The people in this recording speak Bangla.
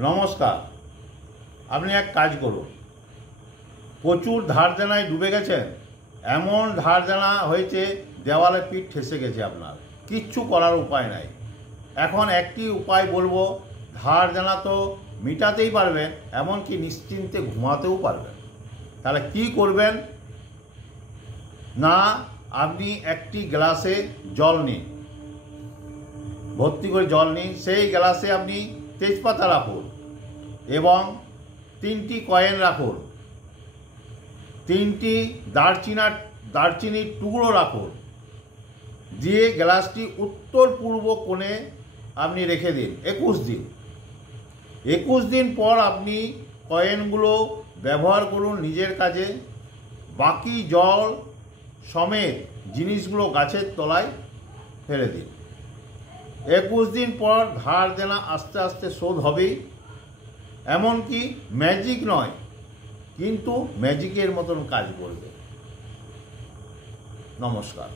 নমস্কার। আপনি এক কাজ করুন, প্রচুর ধার দেনায় ডুবে গেছেন, এমন ধার দেনা হয়েছে দেওয়ালে পিঠ ঠেসে গেছে, আপনার কিচ্ছু করার উপায় নাই। এখন একটি উপায় বলবো, ধার দেনা তো মিটাতেই পারবেন, এমনকি নিশ্চিন্তে ঘুমাতেও পারবেন। তাহলে কি করবেন না, আপনি একটি গ্লাসে জল নিন, ভর্তি করে জল নিন, সেই গ্লাসে আপনি তেজপাতা রাখুন এবং 3টি কয়েন রাখুন, 3টি দারচিনির টুকরো রাখুন, দিয়ে গ্লাসটি উত্তর পূর্ব কোণে আপনি রেখে দিন 21 দিন। 21 দিন পর আপনি কয়েনগুলো ব্যবহার করুন নিজের কাজে, বাকি জল সমেত জিনিসগুলো গাছের তলায় ফেলে দিন। 21 দিন পর ধার দেনা আস্তে আস্তে শোধ হবেই, এমনকি ম্যাজিক নয়, কিন্তু ম্যাজিকের মতন কাজ করবে। নমস্কার।